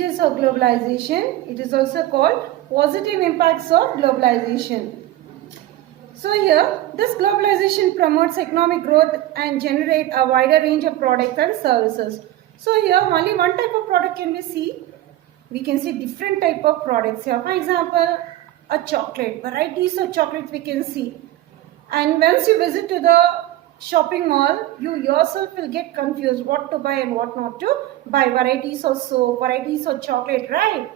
disadvantages of globalization. It is also called positive impacts of globalization. So here, this globalization promotes economic growth and generate a wider range of products and services. So here, only one type of product can we see. We can see different type of products here. For example, a chocolate, varieties of chocolates we can see. And once you visit to the shopping mall, you yourself will get confused what to buy and what not to buy. Varieties of soap, varieties of chocolate, right?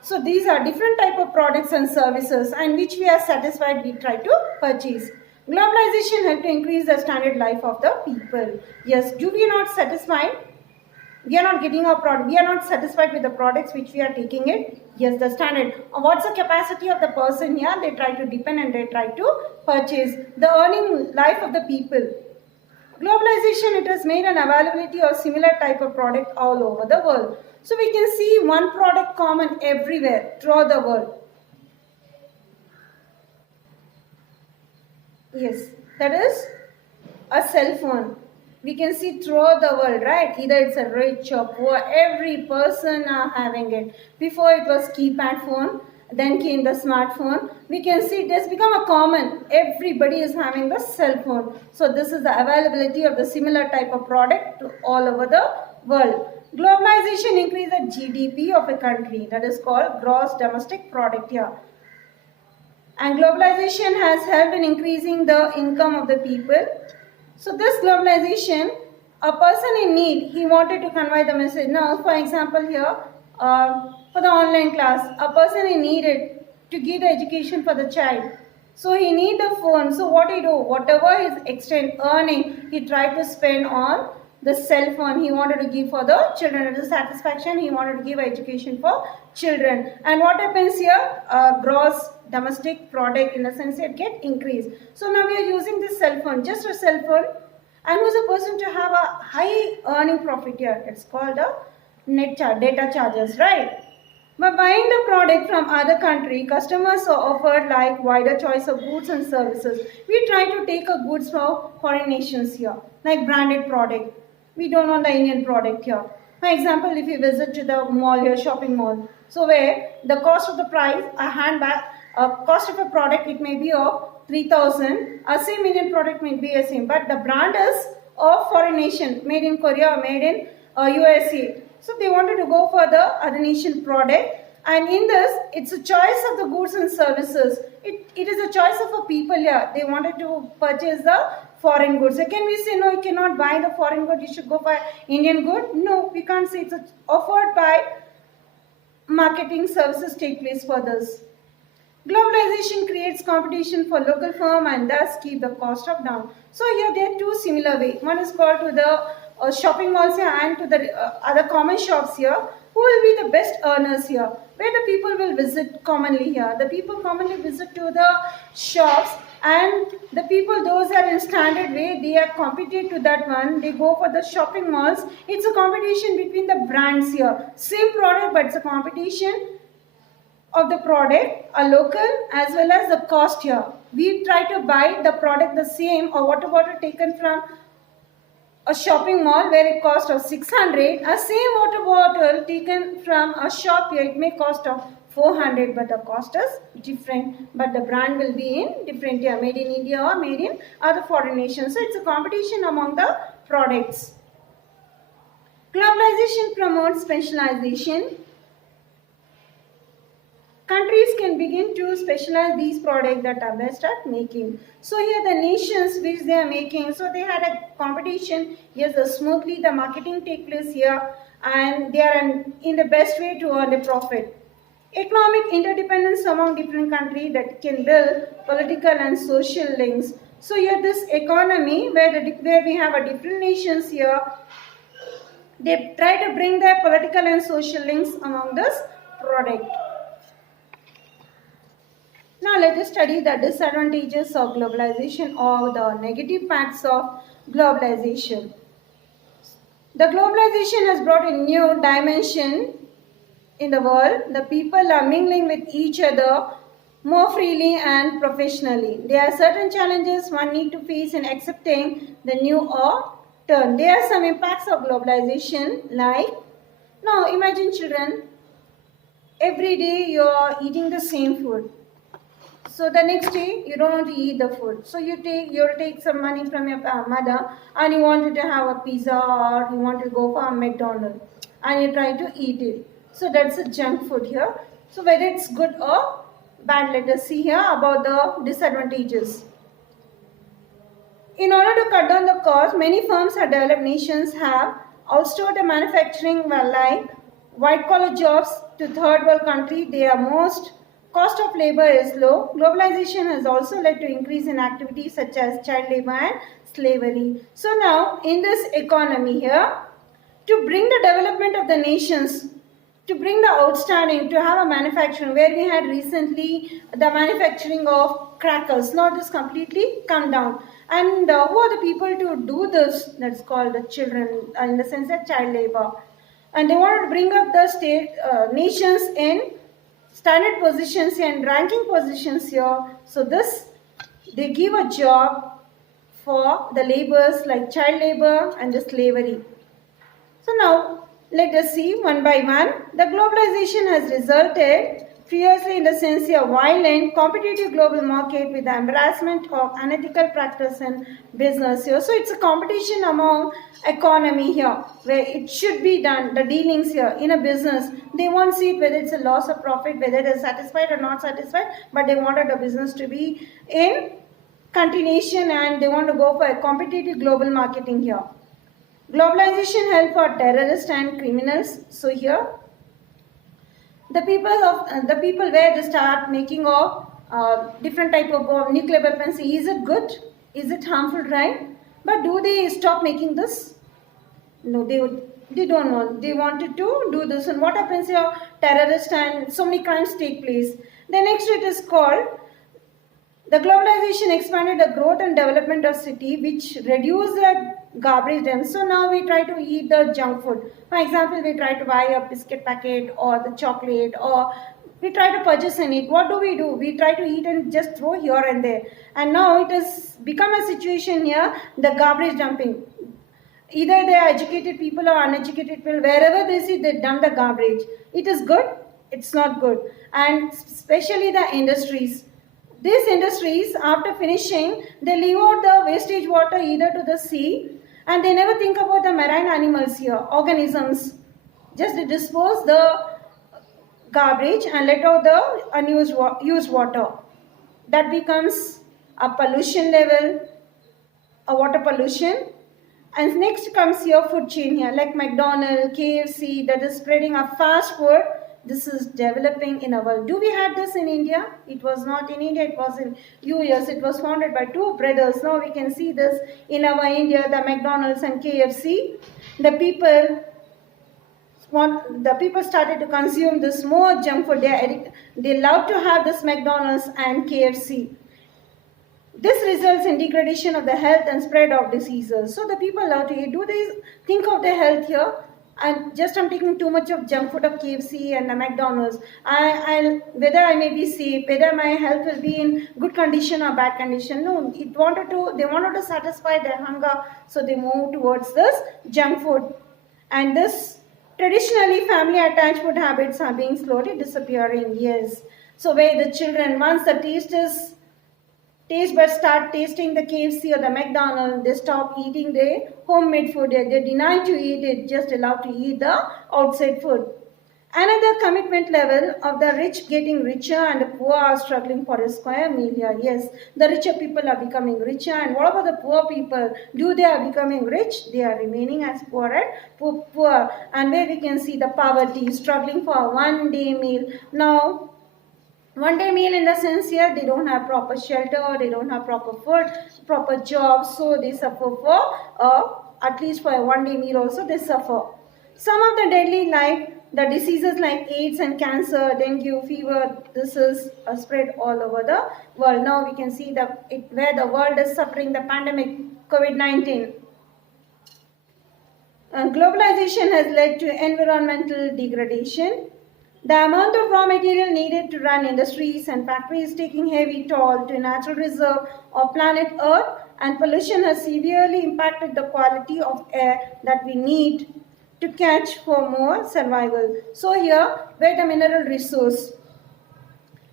So these are different type of products and services, and which we are satisfied we try to purchase. Globalization help to increase the standard life of the people. Yes, do we not satisfied? We are not getting our product. We are not satisfied with the products which we are taking it. Yes, the standard. What's the capacity of the person here? They try to depend and they try to purchase. The earning life of the people. Globalization, it has made an availability of similar type of product all over the world. So we can see one product common everywhere throughout the world. Yes, that is a cell phone. We can see throughout the world, right? Either it's a rich or poor, every person are having it. Before it was keypad phone, then came the smartphone. We can see it has become a common. Everybody is having the cell phone. So this is the availability of the similar type of product to all over the world. Globalization increases GDP of a country. That is called gross domestic product here. And globalization has helped in increasing the income of the people. So this globalization, a person in need, he wanted to convey the message. Now, for example here, for the online class, a person in needed to give the education for the child. So he need the phone. So what he do? Whatever his extent earning, he tried to spend on the cell phone. He wanted to give for the children. As a satisfaction, he wanted to give education for children. And what happens here? Gross domestic product, in the sense it get increased. So now we are using this cell phone, just a cell phone, and who's a person to have a high earning profit here? It's called a net charge, data charges, right? By buying the product from other country, customers are offered like wider choice of goods and services. We try to take a goods from foreign nations here, like branded product. We don't want the Indian product here. For example, if you visit to the mall here, shopping mall, so where the cost of the price, a handbag, cost of a product, it may be of 3,000. A same Indian product may be the same, but the brand is of foreign nation, made in Korea or made in USA. So they wanted to go for the other nation product, and in this, it's a choice of the goods and services. It is a choice of a people here. They wanted to purchase the foreign goods. So can we say no, you cannot buy the foreign good, you should go for Indian good? No, we can't say. It's offered by marketing services take place for this. Globalization creates competition for local firm and thus keep the cost of down. So here there are two similar ways. One is called to the shopping malls here and to the other common shops here. Who will be the best earners here? Where the people will visit commonly here. The people commonly visit to the shops, and the people, those are in standard way, they are competed to that one. They go for the shopping malls. It's a competition between the brands here. Same product, but it's a competition of the product, a local as well as the cost here. We try to buy the product the same, or water bottle taken from a shopping mall where it cost of 600, a same water bottle taken from a shop here, it may cost of 400, but the cost is different, but the brand will be in different here, made in India or made in other foreign nations. So it's a competition among the products. Globalization promotes specialization. Countries can begin to specialize these products that are best at making. So here the nations which they are making, so they had a competition. Yes, smoothly the marketing take place here, and they are in the best way to earn a profit. Economic interdependence among different countries that can build political and social links. So here this economy where we have a different nations here, they try to bring their political and social links among this product. Now let us study the disadvantages of globalization or the negative parts of globalization. The globalization has brought a new dimension in the world. The people are mingling with each other more freely and professionally. There are certain challenges one need to face in accepting the new or turn. There are some impacts of globalization, like Now imagine children, every day you are eating the same food. So the next day you don't want to eat the food. So you'll take some money from your mother and you wanted to have a pizza or you want to go for a McDonald's and you try to eat it. So that's a junk food here. So whether it's good or bad, let us see here about the disadvantages. In order to cut down the cost, many firms have developed nations have outsourced the manufacturing like white collar jobs to third world country. They are most cost of labor is low. Globalization has also led to increase in activities such as child labor and slavery. So now in this economy here, to bring the development of the nations, to bring the outstanding, to have a manufacturing where we had recently the manufacturing of crackers, not this completely come down. And who are the people to do this? That's called the children, in the sense that child labor. And they wanted to bring up the state nations in standard positions and ranking positions here. So this, they give a job for the laborers like child labor and the slavery. So now let us see one by one. The globalization has resulted fiercely in the sense of violent competitive global market with the embarrassment of unethical practice in business here. So it's a competition among economy here where it should be done, the dealings here in a business. They won't see it whether it's a loss of profit, whether they're satisfied or not satisfied, but they wanted the business to be in continuation and they want to go for a competitive global marketing here. Globalization help for terrorists and criminals. So here, the people where they start making of different type of nuclear weapons. Is it good? Is it harmful? Right? But do they stop making this? No, they don't want. They wanted to do this. And what happens here? Terrorists and so many crimes take place. The next it is called. The globalization expanded the growth and development of city, which reduced the garbage dumps. So now we try to eat the junk food. For example, we try to buy a biscuit packet or the chocolate, or we try to purchase and eat. What do? We try to eat and just throw here and there. And now it has become a situation here, the garbage dumping. Either they are educated people or uneducated people, wherever they see, they dump the garbage. It is good, it's not good. And especially the industries. These industries, after finishing, they leave out the wastage water either to the sea, and they never think about the marine animals here, organisms. Just they dispose the garbage and let out the used water. That becomes a pollution level, a water pollution. And next comes your food chain here, like McDonald's, KFC, that is spreading a fast food. This is developing in our world. Do we have this in India? It was not in India, it was in US. It was founded by two brothers. Now we can see this in our India, the McDonald's and KFC. The people started to consume this more junk food. They love to have this McDonald's and KFC. This results in degradation of the health and spread of diseases. So the people love to eat. Do they think of their health here? And just I'm taking too much of junk food of KFC and the McDonald's. Whether I may be safe, whether my health will be in good condition or bad condition. No, they wanted to satisfy their hunger, so they moved towards this junk food. And this traditionally family attached food habits are being slowly disappearing. Yes. So where the children, once the taste buds start tasting the KFC or the McDonald's, they stop eating the homemade food. They deny to eat it, just allowed to eat the outside food. Another commitment level of the rich getting richer and the poor are struggling for a square meal here. Yes, the richer people are becoming richer, and what about the poor people? Do they are becoming rich? They are remaining as poor and poor. And where we can see the poverty, struggling for a one-day meal. Now, one-day meal in the sense here, they don't have proper shelter, they don't have proper food, proper jobs, so they suffer for, at least for a one-day meal also they suffer. Some of the deadly the diseases like AIDS and cancer, dengue, fever, this is spread all over the world. Now we can see where the world is suffering the pandemic, COVID-19. Globalization has led to environmental degradation. The amount of raw material needed to run industries and factories is taking heavy toll to natural reserve of planet Earth, and pollution has severely impacted the quality of air that we need. to catch for more survival. So here, where the mineral resource,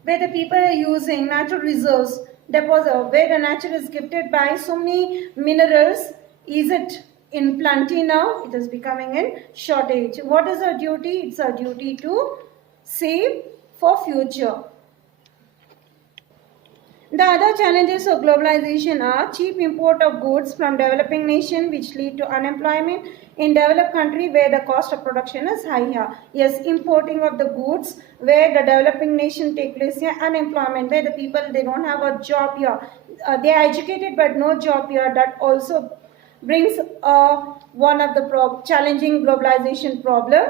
where the people are using natural reserves, deposit, where the nature is gifted by so many minerals, is it in plenty now? It is becoming in shortage. What is our duty? It's our duty to save for future. The other challenges of globalization are cheap import of goods from developing nations, which lead to unemployment in developed country where the cost of production is higher. Yes, importing of the goods where the developing nation take place here, unemployment where the people they don't have a job here, they are educated but no job here. That also brings one of the challenging globalization problem.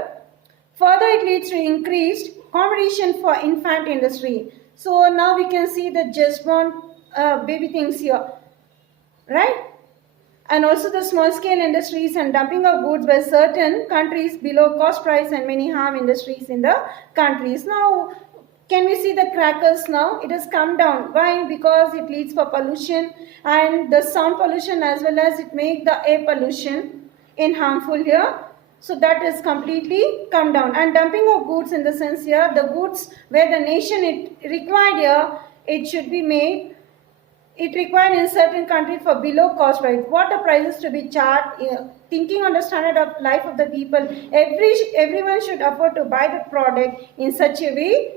Further, it leads to increased competition for infant industry. So now we can see the just born baby things here, right? And also the small scale industries and dumping of goods by certain countries below cost price and many harm industries in the countries. Now, can we see the crackers now? It has come down. Why? Because it leads for pollution and the sound pollution as well as it make the air pollution in harmful here. So that is completely come down. And dumping of goods in the sense here, the goods where the nation it required here, it should be made. It required in certain countries for below cost price. What the prices to be charged? Thinking on the standard of life of the people, everyone should afford to buy the product in such a way.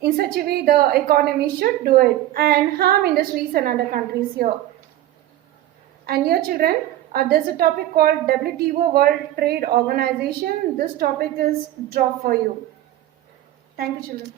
In such a way, the economy should do it and harm industries and other countries here. And here, children, there's a topic called WTO World Trade Organization. This topic is dropped for you. Thank you, children.